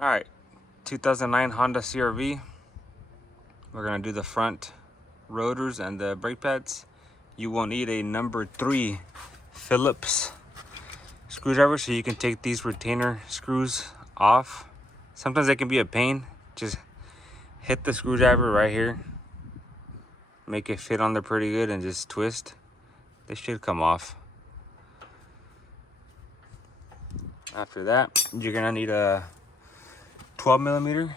All right, 2009 Honda CR-V. We're gonna do the front rotors and the brake pads. You will need a number 3 Phillips screwdriver so you can take these retainer screws off. Sometimes they can be a pain. Just hit the screwdriver right here, make it fit on there pretty good, and just twist. They should come off. After that, you're gonna need a 12 millimeter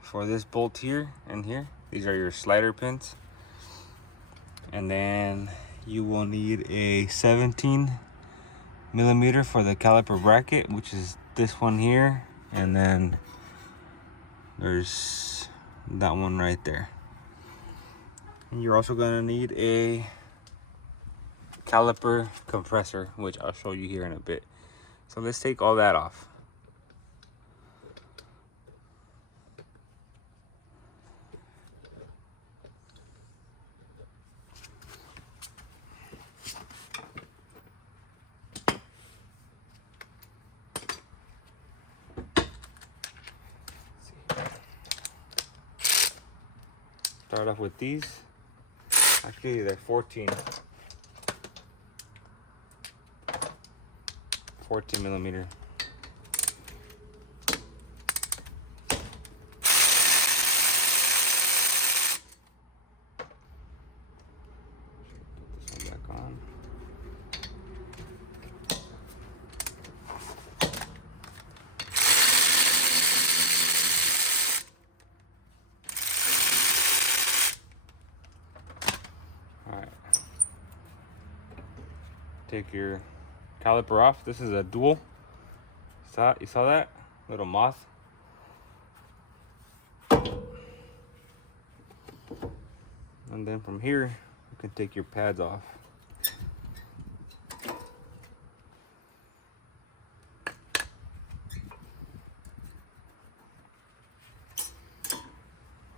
for this bolt here and here. These are your slider pins. And then you will need a 17 millimeter for the caliper bracket, which is this one here. And then there's that one right there. And you're also gonna need a caliper compressor, which I'll show you here in a bit. So let's take all that off. Start off with these. Actually, they're 14 millimeter. Put this one back on. All right. Take your caliper off. This is a dual. You saw that? Little moth. And then from here, you can take your pads off.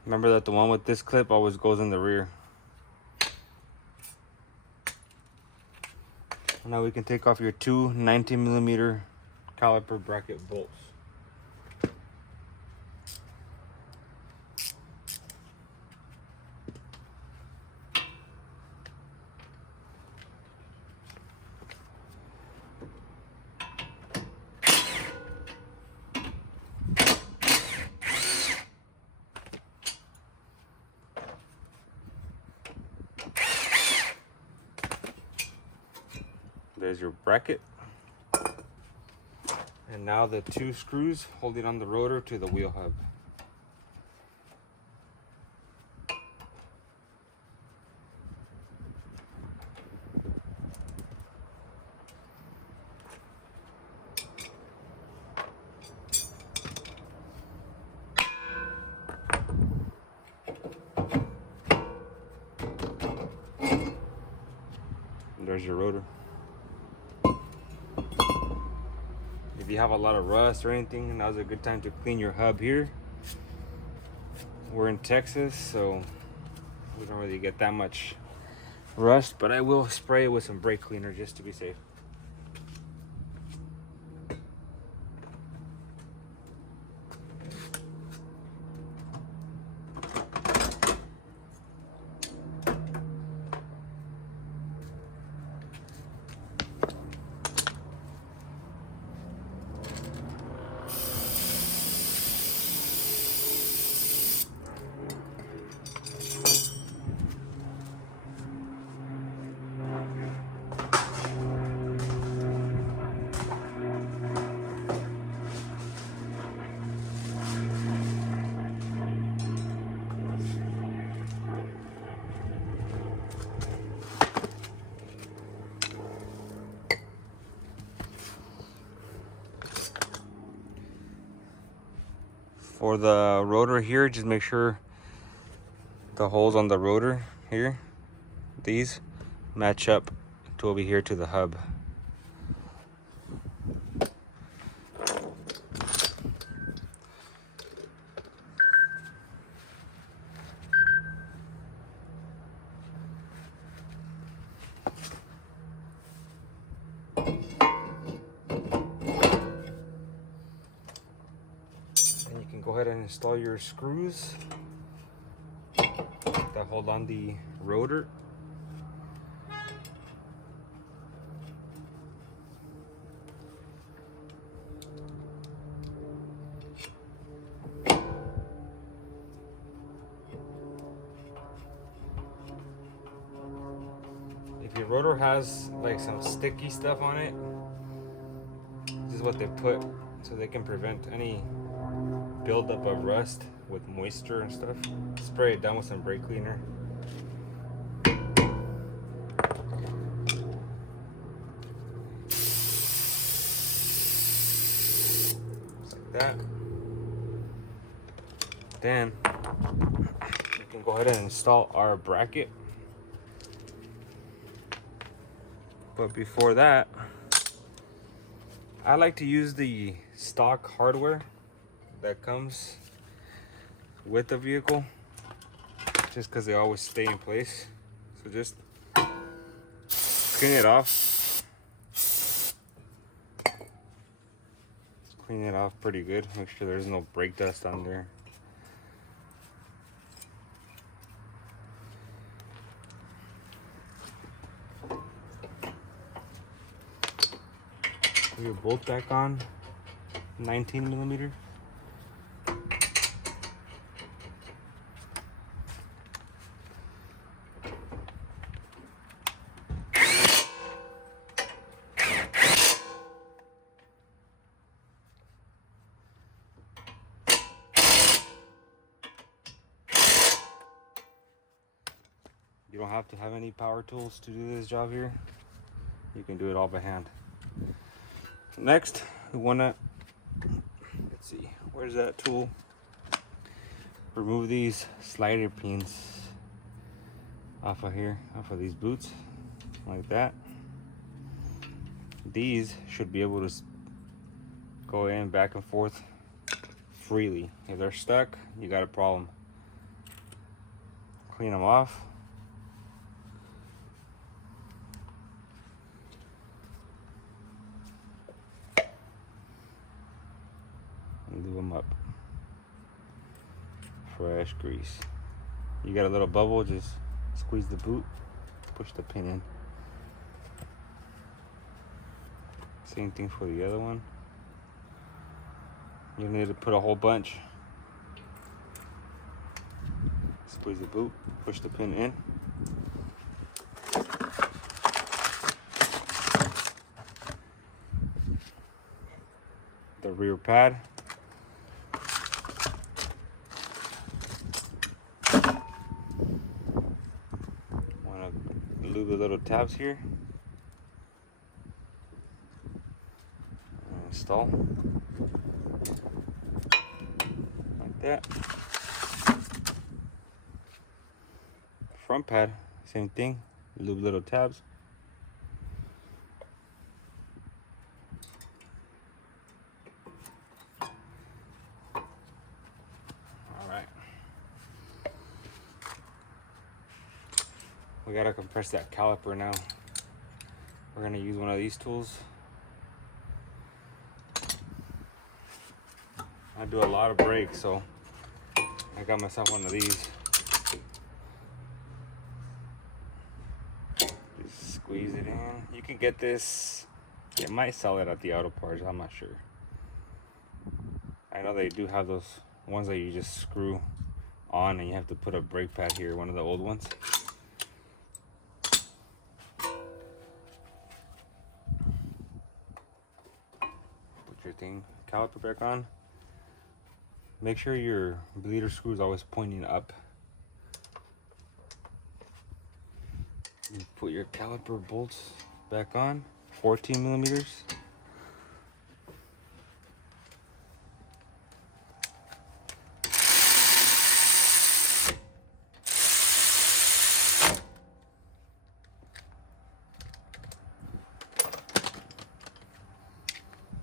Remember that the one with this clip always goes in the rear. Now we can take off your two 19 millimeter caliper bracket bolts. There's your bracket. And now the 2 screws holding on the rotor to the wheel hub. And there's your rotor. If you have a lot of rust or anything, now's a good time to clean your hub here. We're in Texas, so we don't really get that much rust, but I will spray it with some brake cleaner just to be safe. For the rotor here, just make sure the holes on the rotor here, these, match up to over here to the hub. go ahead and install your screws that hold on the rotor. If your rotor has like some sticky stuff on it, this is what they put so they can prevent any buildup of rust with moisture and stuff. Spray it down with some brake cleaner. Just like that. Then we can go ahead and install our bracket. But before that, I like to use the stock hardware that comes with the vehicle, just because they always stay in place. So just clean it off. Clean it off pretty good. Make sure there's no brake dust on there. Put your bolt back on, 19 millimeter. You don't have to have any power tools to do this job here. You can do it all by hand. Next, we wanna, let's see, where's that tool? Remove these slider pins off of here, off of these boots, like that. These should be able to go in back and forth freely. If they're stuck, you got a problem. Clean them off. Lube them up. Fresh grease. You got a little bubble, just squeeze the boot, push the pin in. Same thing for the other one. You need to put a whole bunch. Squeeze the boot, push the pin in. The rear pad. Lube the little tabs here. Install like that. Front pad, same thing. Lube little tabs. All right. We gotta compress that caliper now. We're gonna use one of these tools. I do a lot of brakes, so I got myself one of these. Just squeeze it in. You can get this, they might sell it at the auto parts, I'm not sure. I know they do have those ones that you just screw on and you have to put a brake pad here, one of the old ones. Put your caliper back on. Make sure your bleeder screw is always pointing up. You put your caliper bolts back on, 14 millimeters.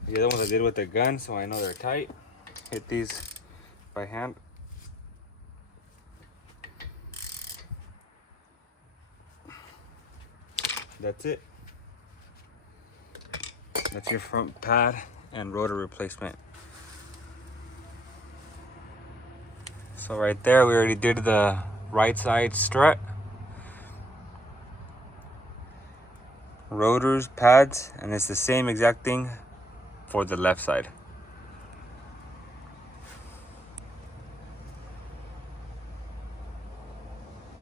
The other ones I did with the gun, so I know they're tight. Hit these by hand. That's it. That's your front pad and rotor replacement. So right there, we already did the right side strut. Rotors, pads, and it's the same exact thing for the left side.